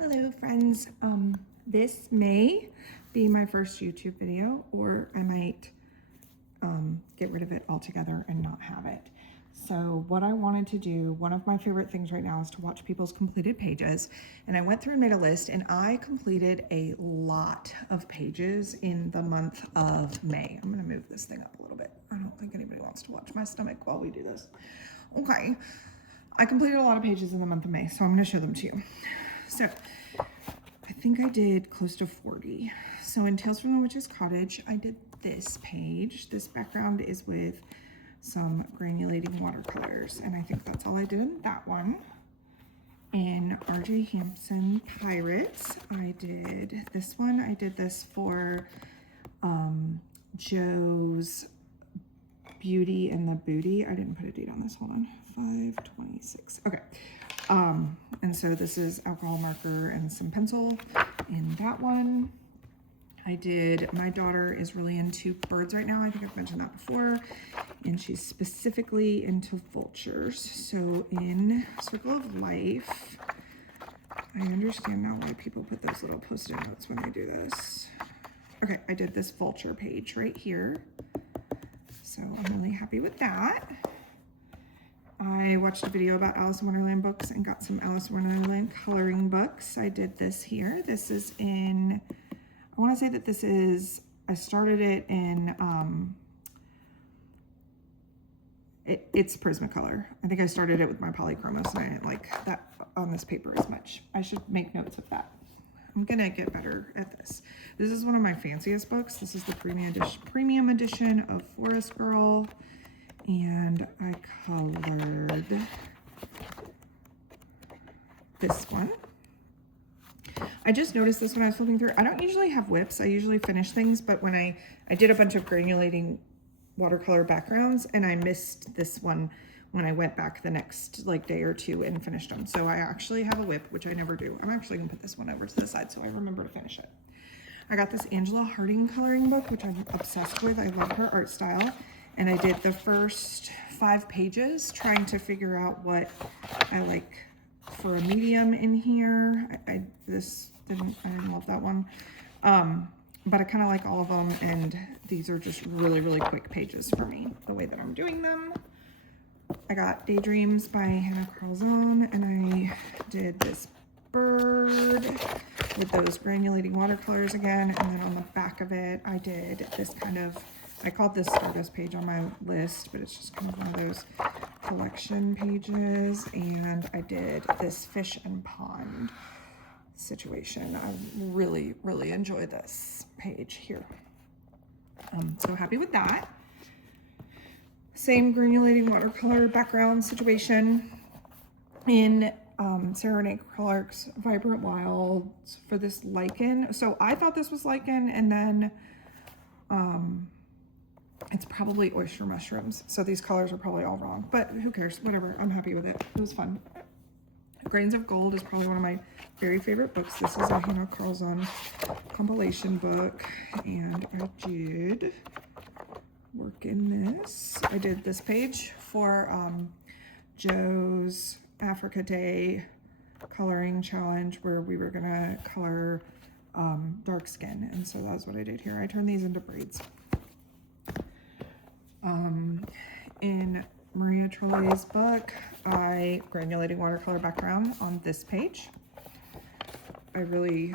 Hello friends, this may be my first YouTube video, or I might get rid of it altogether and not have it. So what I wanted to do, one of my favorite things right now is to watch people's completed pages, and I went through and made a list, and I completed a lot of pages in the month of May. I'm gonna move this thing up a little bit. I don't think anybody wants to watch my stomach while we do this. Okay, I completed a lot of pages in the month of May, so I'm gonna show them to you. So I think I did close to 40. So in Tales from the Witch's Cottage, I did this page. This background is with some granulating watercolors, and I think that's all I did in that one. In R.J. Hampson Pirates, I did this one. I did this for Joe's Beauty and the Booty. I didn't put a date on this. Hold on. 5/26. Okay. And so this is alcohol marker and some pencil in that one. I did, my daughter is really into birds right now. I think I've mentioned that before. And she's specifically into vultures. So in Circle of Life, I understand now why people put those little post-it notes when they do this. Okay, I did this vulture page right here. So I'm really happy with that. I watched a video about Alice in Wonderland books and got some Alice in Wonderland coloring books. I did this here. This is in, I want to say that this is, I started it in, it's Prismacolor. I think I started it with my Polychromos, and I didn't like that on this paper as much. I should make notes of that. I'm gonna get better at this. This is one of my fanciest books. This is the premium edition of Forest Girl. And I colored this one. I just noticed this when I was flipping through. I don't usually have whips. I usually finish things, but when I did a bunch of granulating watercolor backgrounds, and I missed this one when I went back the next like day or two and finished them. So I actually have a whip, which I never do. I'm actually gonna put this one over to the side so I remember to finish it. I got this Angela Harding coloring book, which I'm obsessed with. I love her art style. And I did the first 5 pages trying to figure out what I like for a medium in here. I didn't love that one. But I kind of like all of them, and these are just really, really quick pages for me, the way that I'm doing them. I got Daydreams by Hannah Carlzon, and I did this bird with those granulating watercolors again, and then on the back of it, I did this kind of, I called this Stardust page on my list, but it's just kind of one of those collection pages. And I did this fish and pond situation. I really, really enjoy this page here. So happy with that. Same granulating watercolor background situation in Sarah Renee Clark's Vibrant Wilds for this lichen. So I thought this was lichen, and then it's probably oyster mushrooms. So these colors are probably all wrong, but who cares? Whatever. I'm happy with it. It was fun. Grains of Gold is probably one of my very favorite books. This is a Hannah Carlzon compilation book, and I did work in this. I did this page for Joe's Africa Day coloring challenge, where we were gonna color dark skin, and so that's what I did here. I turned these into braids. In Maria Trolle's book, I granulating watercolor background on this page. I really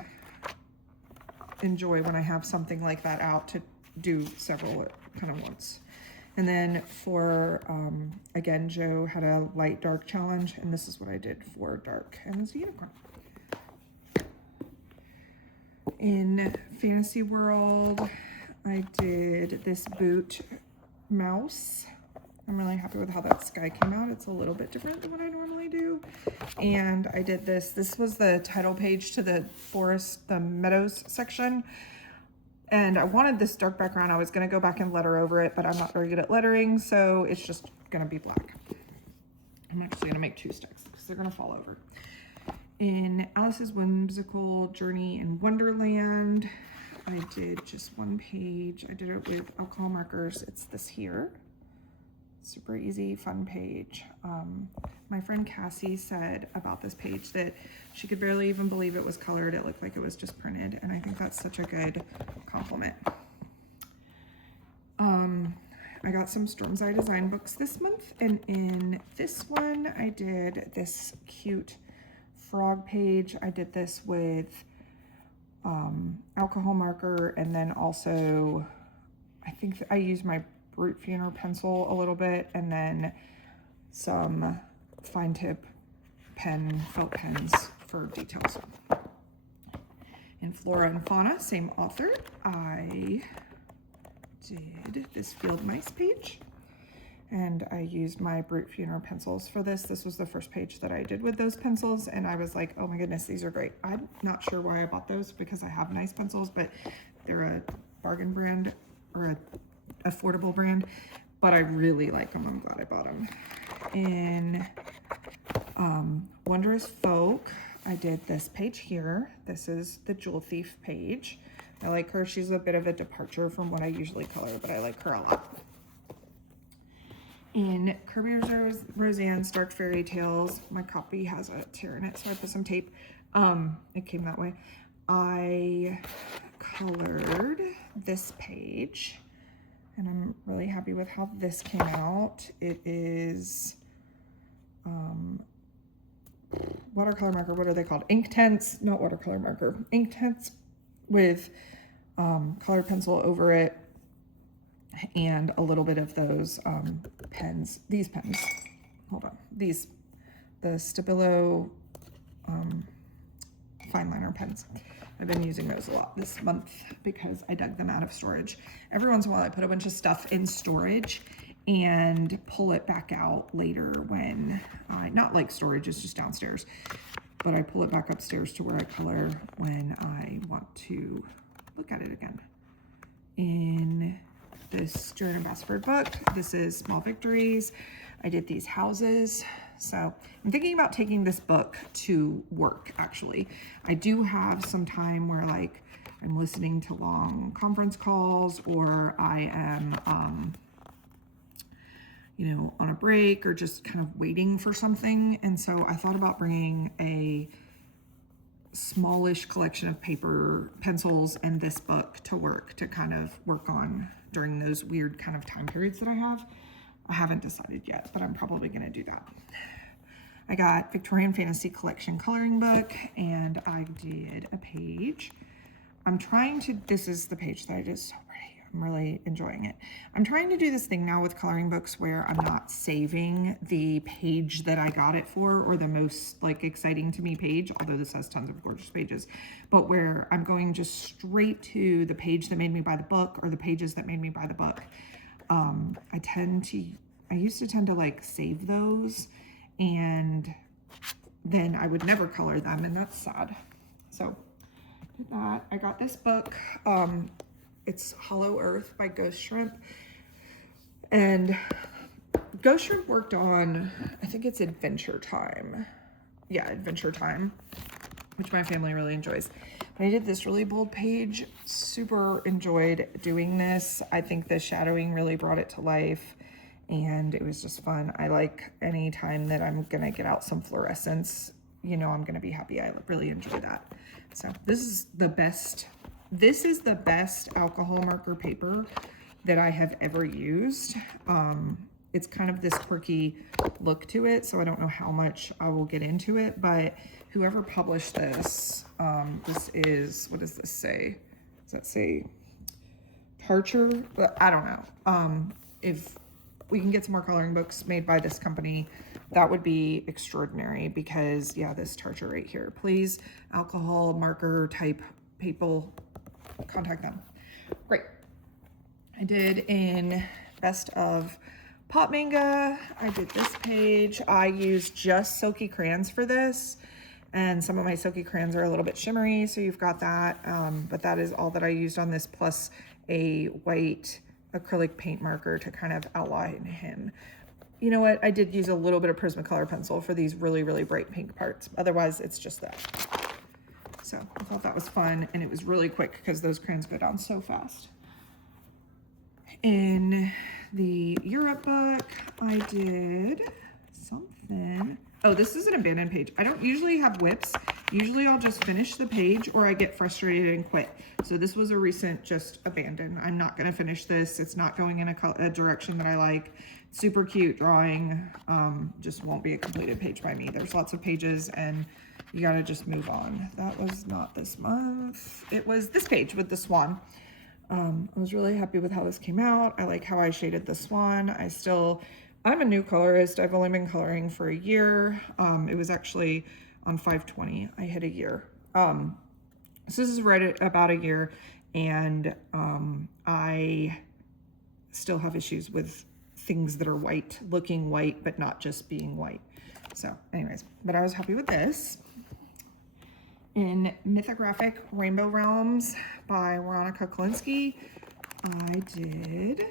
enjoy when I have something like that out to do several kind of once. And then for, again, Joe had a light dark challenge, and this is what I did for dark, and it's a unicorn. In Fantasy World, I did this boot mouse. I'm really happy with how that sky came out. It's a little bit different than what I normally do. And I did this. This was the title page to the forest, the meadows section. And I wanted this dark background. I was going to go back and letter over it, but I'm not very good at lettering, so it's just going to be black. I'm actually going to make 2 sticks because they're going to fall over. In Alice's Whimsical Journey in Wonderland, I did just 1 page. I did it with alcohol markers. It's this here. Super easy, fun page. My friend Cassie said about this page that she could barely even believe it was colored. It looked like it was just printed, and I think that's such a good compliment. I got some Storm's Eye design books this month, and in this one I did this cute frog page. I did this with alcohol marker, and then also I think I used my Brute Funeral pencil a little bit, and then some fine tip felt pens for details. In Flora and Fauna, same author, I did this Field Mice page, and I used my Brute Funeral pencils for this. This was the first page that I did with those pencils, and I was like, oh my goodness, these are great. I'm not sure why I bought those because I have nice pencils, but they're a bargain brand or a affordable brand, but I really like them. I'm glad I bought them. In Wondrous Folk, I did this page here. This is the Jewel Thief page. I like her. She's a bit of a departure from what I usually color, but I like her a lot. In Kirby Roseanne's Dark Fairy Tales, my copy has a tear in it, so I put some tape. It came that way. I colored this page, and I'm really happy with how this came out. It is watercolor marker. What are they called? Inktense, not watercolor marker. Inktense with colored pencil over it, and a little bit of those pens. These pens. Hold on. These, the Stabilo fine liner pens. I've been using those a lot this month because I dug them out of storage. Every once in a while I put a bunch of stuff in storage and pull it back out later when not like storage is just downstairs, but I pull it back upstairs to where I color when I want to look at it again. In this Joanna Basford book, this is Small Victories. I did these houses. So I'm thinking about taking this book to work, actually. I do have some time where like I'm listening to long conference calls, or I am, you know, on a break or just kind of waiting for something. And so I thought about bringing a smallish collection of paper, pencils, and this book to work, to kind of work on during those weird kind of time periods that I have. I haven't decided yet, but I'm probably going to do that. I got Victorian Fantasy Collection coloring book, and I did a page. I'm trying to, this is the page that I did, so pretty. I'm really enjoying it. I'm trying to do this thing now with coloring books where I'm not saving the page that I got it for, or the most like exciting to me page, although this has tons of gorgeous pages, but where I'm going just straight to the page that made me buy the book, or the pages that made me buy the book. I used to tend to like save those, and then I would never color them, and that's sad. So did that. I got this book. It's Hollow Earth by Ghost Shrimp, and Ghost Shrimp worked on, I think it's Adventure Time. Yeah, Adventure Time, which my family really enjoys. But I did this really bold page. Super enjoyed doing this. I think the shadowing really brought it to life, and it was just fun. I like any time that I'm gonna get out some fluorescence, you know, I'm gonna be happy. I really enjoy that. So this is the best alcohol marker paper that I have ever used. It's kind of this quirky look to it, so I don't know how much I will get into it, but whoever published this, this is, what does this say? Does that say Tarcher? But I don't know. If we can get some more coloring books made by this company, that would be extraordinary, because yeah, this Tarcher right here, please, alcohol marker type people, contact them. Great. I did in Best of Pot Manga, I did this page. I used just Silky crayons for this, and some of my Silky crayons are a little bit shimmery, so you've got that, but that is all that I used on this, plus a white acrylic paint marker to kind of outline him. You know what, I did use a little bit of Prismacolor pencil for these really, really bright pink parts. Otherwise, it's just that. So I thought that was fun, and it was really quick because those crayons go down so fast. In the Europe book, I did something. Oh, this is an abandoned page. I don't usually have whips. Usually I'll just finish the page or I get frustrated and quit. So this was a recent just abandon. I'm not going to finish this. It's not going in a direction that I like. Super cute drawing. Just won't be a completed page by me. There's lots of pages and you got to just move on. That was not this month. It was this page with the swan. I was really happy with how this came out. I like how I shaded the swan. I'm a new colorist. I've only been coloring for a year. It was actually on 5/20. I hit a year. So this is right at about a year, and I still have issues with things that are white, looking white, but not just being white. So anyways, but I was happy with this. In Mythographic Rainbow Realms by Veronica Kolinsky, I did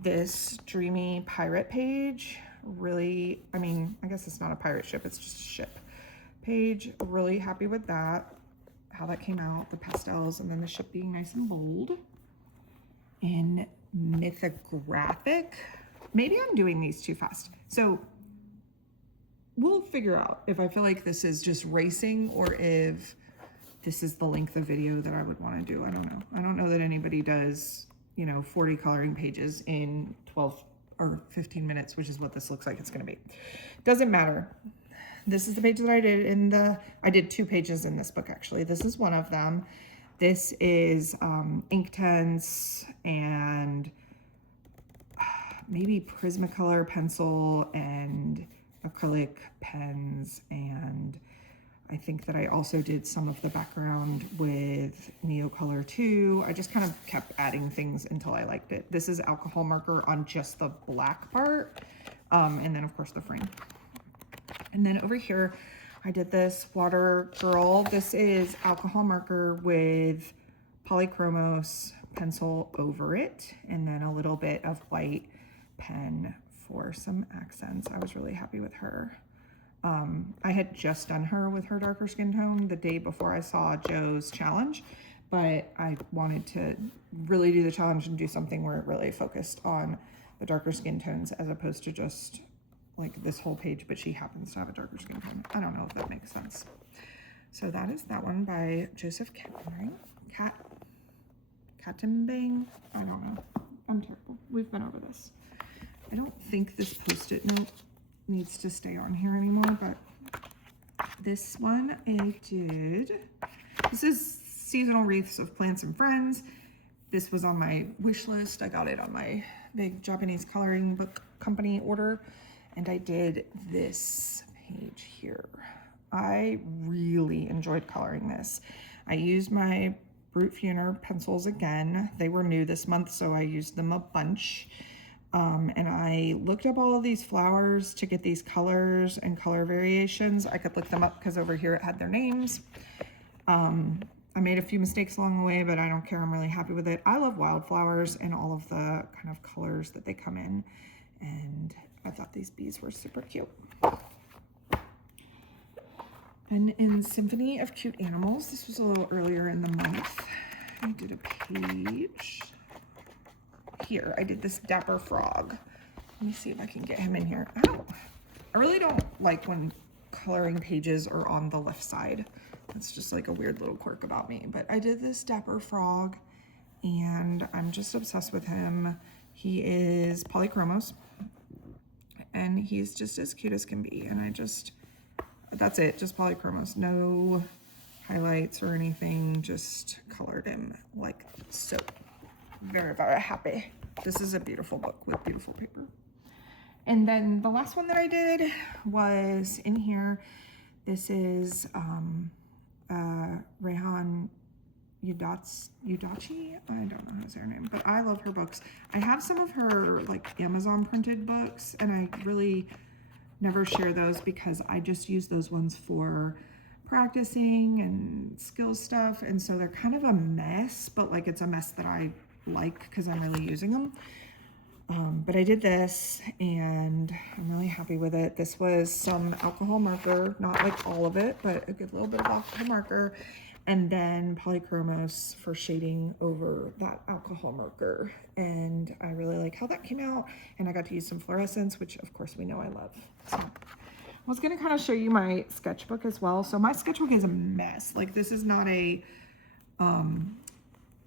this dreamy pirate page. Really, I mean, I guess it's not a pirate ship, it's just a ship page. Really happy with that, how that came out, the pastels, and then the ship being nice and bold. In Mythographic, maybe I'm doing these too fast. So we'll figure out if I feel like this is just racing or if this is the length of video that I would want to do. I don't know. I don't know that anybody does, 40 coloring pages in 12 or 15 minutes, which is what this looks like it's going to be. Doesn't matter. This is the page that I did I did 2 pages in this book, actually. This is one of them. This is Inktense and maybe Prismacolor pencil and acrylic pens, and I think that I also did some of the background with Neocolor too. I just kind of kept adding things until I liked it. This is alcohol marker on just the black part, and then of course the frame. And then over here, I did this Water Girl. This is alcohol marker with Polychromos pencil over it, and then a little bit of white pen for some accents. I was really happy with her. I had just done her with her darker skin tone the day before I saw Joe's challenge, but I wanted to really do the challenge and do something where it really focused on the darker skin tones as opposed to just like this whole page, but she happens to have a darker skin tone. I don't know if that makes sense. So that is that one by Joseph Kattenbang. I don't know. I'm terrible. We've been over this. I don't think this Post-it note needs to stay on here anymore, but this one I did. This is Seasonal Wreaths of Plants and Friends. This was on my wish list. I got it on my big Japanese coloring book company order, and I did this page here. I really enjoyed coloring this. I used my Brute Funer pencils again. They were new this month, so I used them a bunch. And I looked up all of these flowers to get these colors and color variations. I could look them up because over here it had their names. I made a few mistakes along the way, but I don't care. I'm really happy with it. I love wildflowers and all of the kind of colors that they come in. And I thought these bees were super cute. And in Symphony of Cute Animals, this was a little earlier in the month, I did a page. Here, I did this Dapper Frog. Let me see if I can get him in here. I really don't like when coloring pages are on the left side. That's just like a weird little quirk about me. But I did this Dapper Frog, and I'm just obsessed with him. He is Polychromos, and he's just as cute as can be. And that's it, just Polychromos. No highlights or anything, just colored him like so. Very, very happy. This is a beautiful book with beautiful paper. And then the last one that I did was in here. This is Rehan Yudachi. I don't know how to say her name, but I love her books. I have some of her like Amazon printed books, and I really never share those because I just use those ones for practicing and skills stuff, and so they're kind of a mess, but like it's a mess that I like because I'm really using them. But I did this and I'm really happy with it. This was some alcohol marker, not like all of it, but a good little bit of alcohol marker. And then polychromos for shading over that alcohol marker. And I really like how that came out. And I got to use some fluorescence, which of course we know I love. So I was gonna kind of show you my sketchbook as well. So my sketchbook is a mess. Like this is not a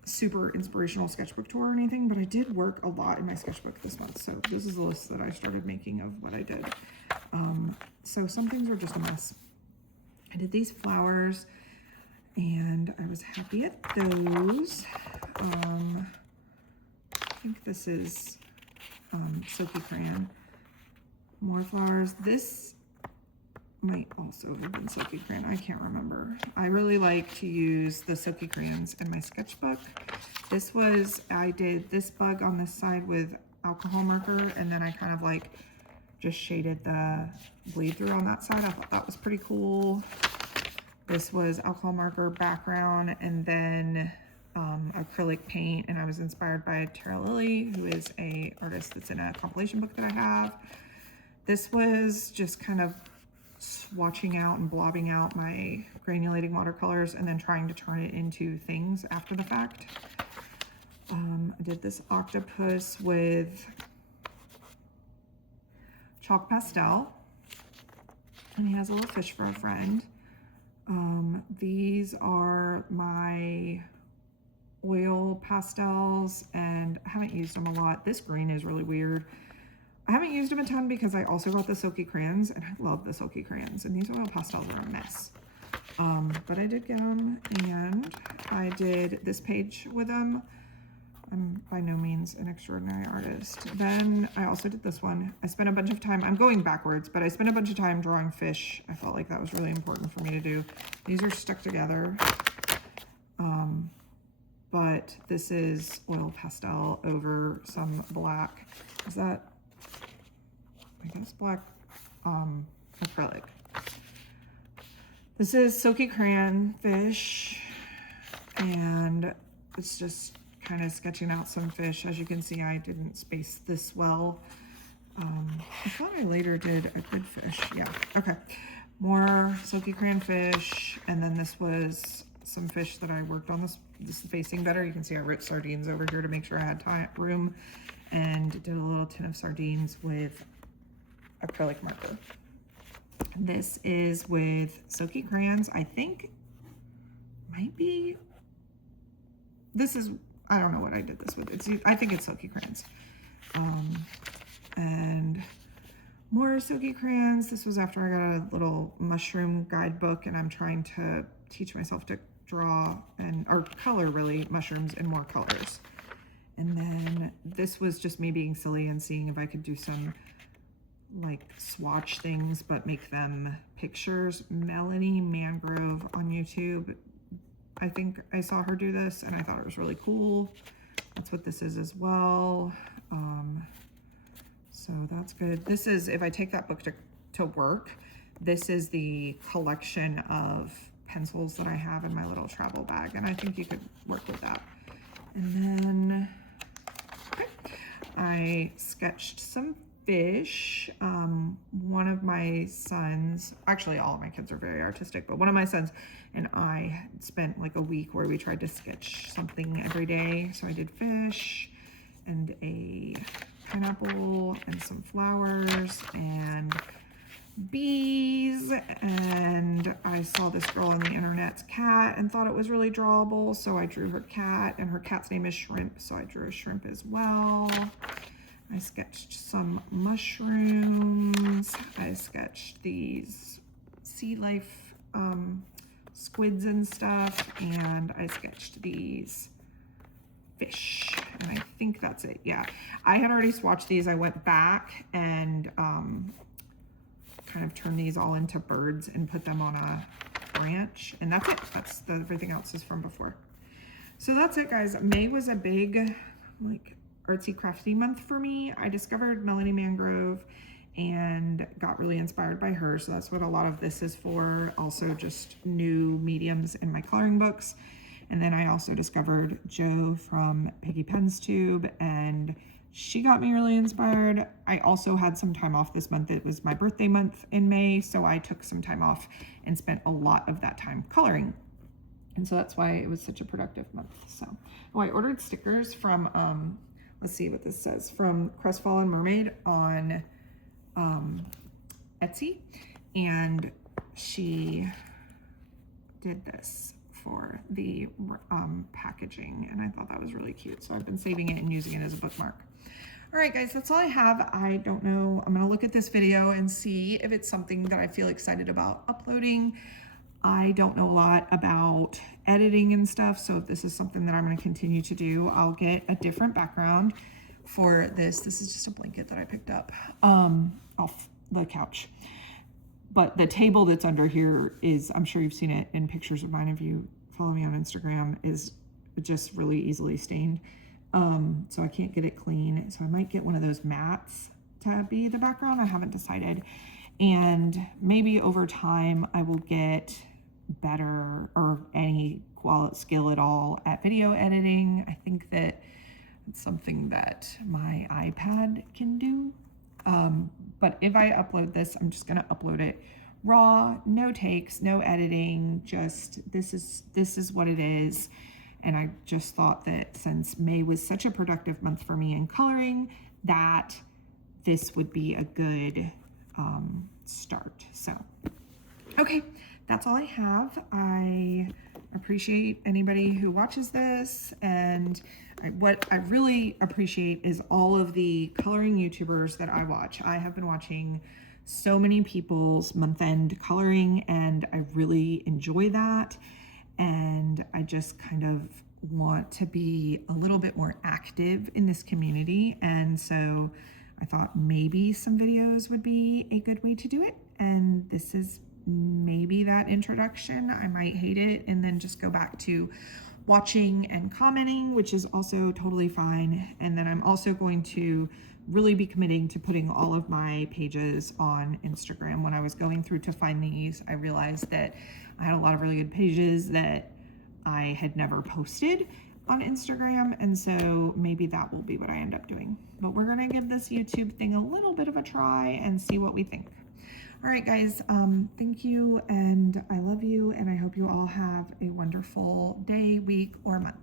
super inspirational sketchbook tour or anything, but I did work a lot in my sketchbook this month. So this is a list that I started making of what I did. So some things were just a mess. I did these flowers and I was happy at those. I think this is Silky Crayon. More flowers. This might also have been Silky Crayon. I can't remember. I really like to use the Silky Crayons in my sketchbook. This was, I did this bug on this side with alcohol marker, and then I kind of like just shaded the bleed through on that side. I thought that was pretty cool. This was alcohol marker background, and then acrylic paint, and I was inspired by Tara Lily, who is a artist that's in a compilation book that I have. This was just kind of swatching out and blobbing out my granulating watercolors and then trying to turn it into things after the fact. I did this octopus with chalk pastel, and he has a little fish for a friend. These are my oil pastels, and I haven't used them a lot. This green is really weird. I haven't used them a ton because I also got the Silky Crayons, and I love the Silky Crayons, and these oil pastels are a mess. But I did get them, and I did this page with them. I'm by no means an extraordinary artist. Then I also did this one. I spent a bunch of time, I'm going backwards, but I spent a bunch of time drawing fish. I felt like that was really important for me to do. These are stuck together. But this is oil pastel over some black. Is that, I guess, black acrylic. This is Silky Crayon fish, and it's just kind of sketching out some fish. As you can see, I didn't space this well. I thought I later did a good fish. Yeah, okay. More Silky Crayon fish, and then this was some fish that I worked on. This is facing better. You can see I wrote sardines over here to make sure I had room, and did a little tin of sardines with acrylic marker. This is with Silky Crayons. I think might be, this is, I don't know what I did this with. I think it's Silky Crayons. And more Silky Crayons. This was after I got a little mushroom guidebook, and I'm trying to teach myself to draw or color really mushrooms in more colors. And then this was just me being silly and seeing if I could do some like swatch things but make them pictures. Melanie Mangrove on YouTube, I think I saw her do this and I thought it was really cool. That's what this is as well. So that's good. This is, if I take that book to work, this is the collection of pencils that I have in my little travel bag, and I think you could work with that. And then okay, I sketched some fish. One of my sons, actually all of my kids are very artistic, but one of my sons and I spent like a week where we tried to sketch something every day. So I did fish and a pineapple and some flowers and bees, and I saw this girl on the internet's cat and thought it was really drawable, so I drew her cat, and her cat's name is Shrimp, so I drew a shrimp as well. I sketched some mushrooms. I sketched these sea life squids and stuff, and I sketched these fish, and I think that's it. Yeah, I had already swatched these. I went back and kind of turned these all into birds and put them on a branch, and that's it. That's everything else is from before. So that's it, guys. May was a big like artsy crafty month for me. I discovered Melanie Mangrove and got really inspired by her, so that's what a lot of this is for. Also just new mediums in my coloring books. And then I also discovered Joe from Piggy Pen's Tube and she got me really inspired. I also had some time off this month. It was my birthday month in May, so I took some time off and spent a lot of that time coloring. And so that's why it was such a productive month. So, oh, I ordered stickers from, let's see what this says, from Crestfallen Mermaid on Etsy. And she did this for the packaging, and I thought that was really cute. So I've been saving it and using it as a bookmark. All right, guys, that's all I have. I don't know. I'm going to look at this video and see if it's something that I feel excited about uploading. I don't know a lot about editing and stuff, so if this is something that I'm going to continue to do, I'll get a different background for this. This is just a blanket that I picked up off the couch. But the table that's under here is, I'm sure you've seen it in pictures of mine if you follow me on Instagram, is just really easily stained. So I can't get it clean. So I might get one of those mats to be the background. I haven't decided. And maybe over time I will get better, or any skill at all at video editing. I think that it's something that my iPad can do. But if I upload this, I'm just gonna upload it raw, no takes, no editing, just this is what it is. And I just thought that since May was such a productive month for me in coloring, that this would be a good start. So, okay, that's all I have. I appreciate anybody who watches this, and what I really appreciate is all of the coloring YouTubers that I watch. I have been watching so many people's month-end coloring, and I really enjoy that. And I just kind of want to be a little bit more active in this community. And so I thought maybe some videos would be a good way to do it. And this is maybe that introduction. I might hate it and then just go back to watching and commenting, which is also totally fine. And then I'm also going to really be committing to putting all of my pages on Instagram. When I was going through to find these, I realized that I had a lot of really good pages that I had never posted on Instagram, and so maybe that will be what I end up doing. But we're gonna give this YouTube thing a little bit of a try and see what we think. All right, guys, thank you, and I love you, and I hope you all have a wonderful day, week, or month.